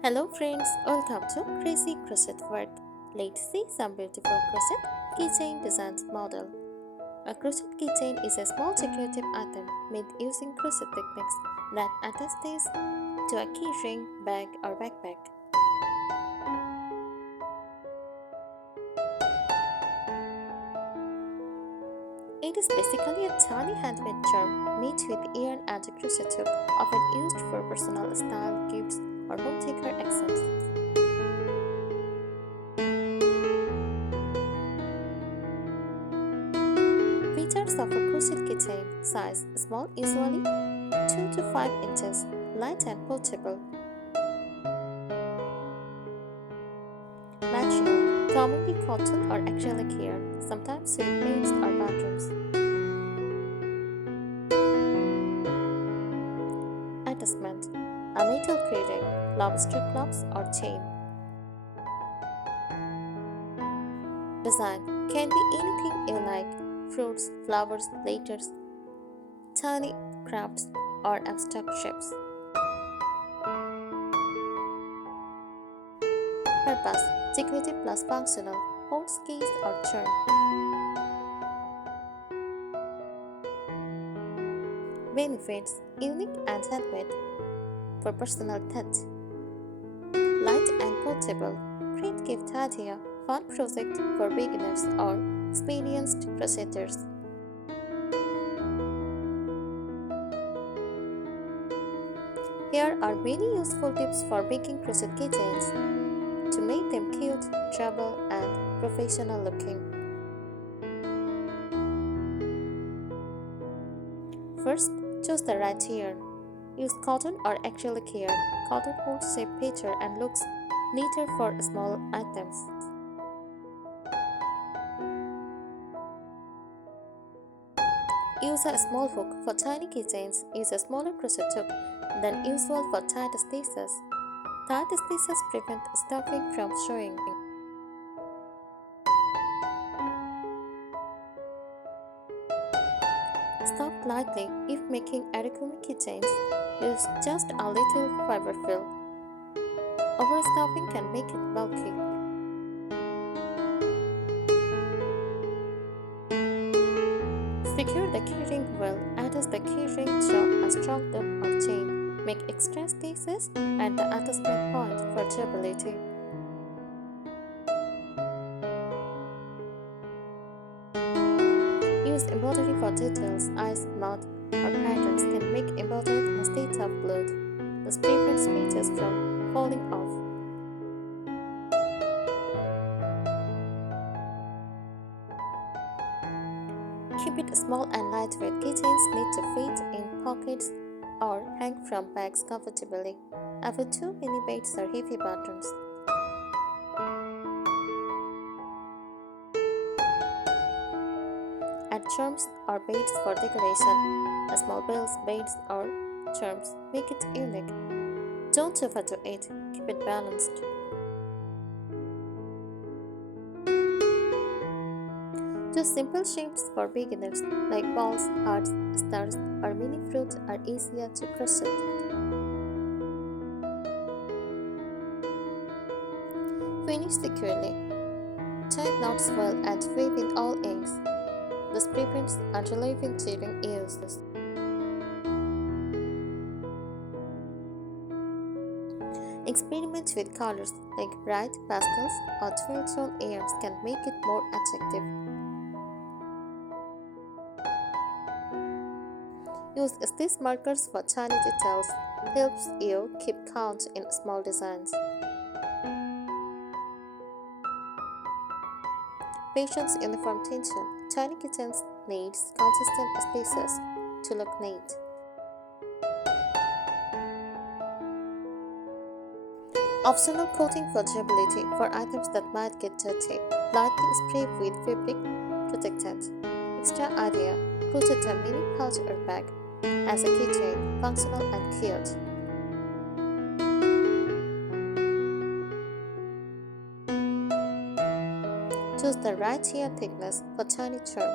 Hello friends, welcome to Crazy Crochet Work. Let's see some beautiful crochet keychain designs model. A crochet keychain is a small decorative item made using crochet techniques that attaches to a keyring, bag or backpack. It is basically a tiny handmade charm made with yarn and a crochet hook, often used for personal style gifts or home decor accents. Features of a crochet keychain: size small, usually 2 to 5 inches, light and portable. Material: commonly cotton or acrylic yarn, sometimes with beads or patterns. Attachment: a metal keyring, lobster claws or chain. Design: can be anything you like: fruits, flowers, letters, tiny crafts, or abstract shapes. Purpose: decorative plus functional, holds keys or charm. Benefits: unique and handmade for personal touch. Light and portable, great gift idea, fun project for beginners or experienced crocheters. Here are many useful tips for making crochet keychains to make them cute, travel, and professional looking. First, choose the right yarn. Use cotton or acrylic yarn. Cotton holds shape better and looks neater for small items. Use a small hook for tiny keychains. Use a smaller crochet hook than usual for tight stitches. Tight stitches prevent stuffing from showing. Stuff lightly. If making origami keychains, use just a little fiber fill. Overstuffing can make it bulky. Secure the keyring well. Attach the keyring to a strong loop or chain. Make extra stitches at the attachment point for durability. Use embroidery for details. Ice, mud, or patterns can make embroidered instead of glued. This prevents pieces from falling off. Keep it small and lightweight. Keychains need to fit in pockets or hang from bags comfortably. Avoid too many beads or heavy patterns. Add charms or beads for decoration. Small bells, beads, or charms make it unique. Don't overdo it. Keep it balanced. Choose simple shapes for beginners, like balls, hearts, stars, or mini fruits are easier to crochet. Finish securely. Tie knots well and weave in all ends. This prevents unrelieving during use. Experiment with colors, like bright pastels or 12-tone yarns can make it more attractive. Use stitch markers for tiny details. Helps you keep count in small designs. Patience uniform tension. Tiny kittens needs consistent spaces to look neat. Optional coating for durability for items that might get dirty. Lightly spray with fabric protectant. Extra idea: crochet a mini pouch or bag as a keychain, functional and cute. Choose the right yarn thickness for tiny charm.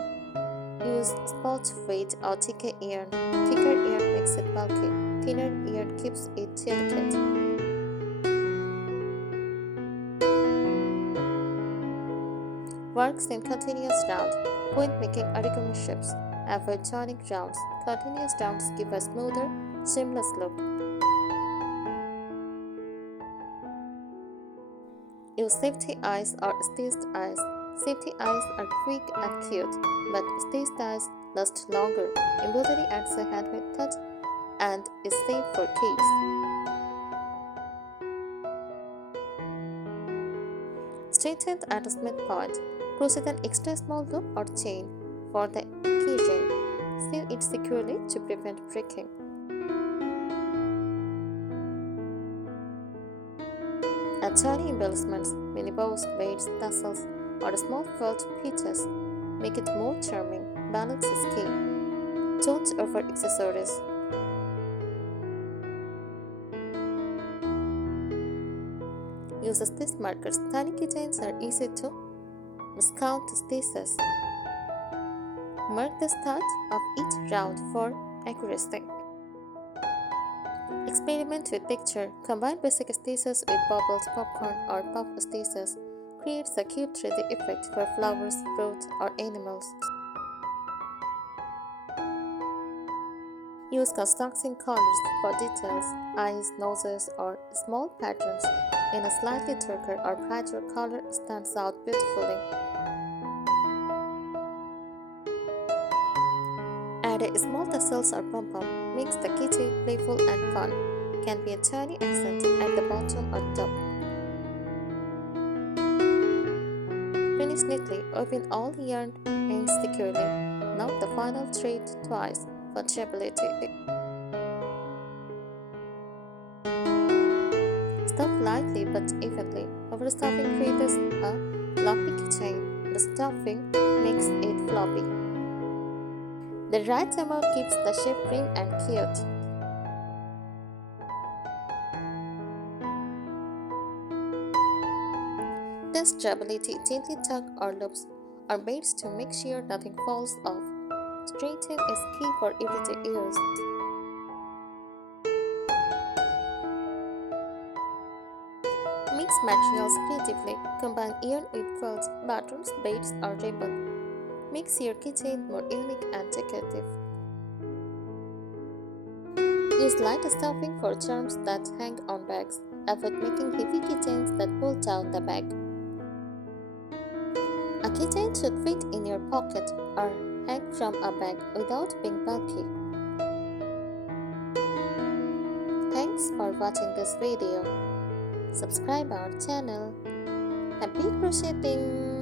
Use spot weight or thicker yarn. Thicker yarn makes it bulky. Thinner yarn keeps it delicate. Works in continuous round. When making origami shapes, avoid turning rounds. Continuous rounds give a smoother, seamless look. Use safety eyes or stitched eyes. Safety eyes are quick and cute, but stitched eyes last longer. Embroidery adds a handmade touch and is safe for kids. Straighten at a smith point. Crochet an extra small loop or chain for the keychain. Seal it securely to prevent breaking. Add tiny embellishments, mini bows, beads, tassels, or small felt peaches. Make it more charming. Balance is key. Don't over accessories. Use stitch markers. Tiny keychains are easy to miscount stitches. Mark the start of each round for accuracy. Experiment with texture. Combine basic stitches with bubbles, popcorn, or puff stitches. Creates a cute 3D effect for flowers, fruit, or animals. Use contrasting colors for details, eyes, noses, or small patterns. In a slightly darker or brighter color stands out beautifully. Add a small tassels or pom-pom. Makes the keychain playful and fun. Can be a tiny accent at the bottom or top. Finish neatly, open all yarn ends securely. Knot the final thread twice for durability. Stuff lightly but evenly. Overstuffing creates a floppy keychain. The stuffing makes it floppy. The right amount keeps the shape prim and cute. Test durability, gently tug or loops or beads to make sure nothing falls off. Straighten is key for everyday use. Mix materials creatively. Combine yarn with quilts, patterns, beads, or ribbon. Makes your keychain more unique and decorative. Use light stuffing for charms that hang on bags. Avoid making heavy keychains that pull down the bag. A keychain should fit in your pocket or hang from a bag without being bulky. Thanks for watching this video. Subscribe our channel. Happy crocheting!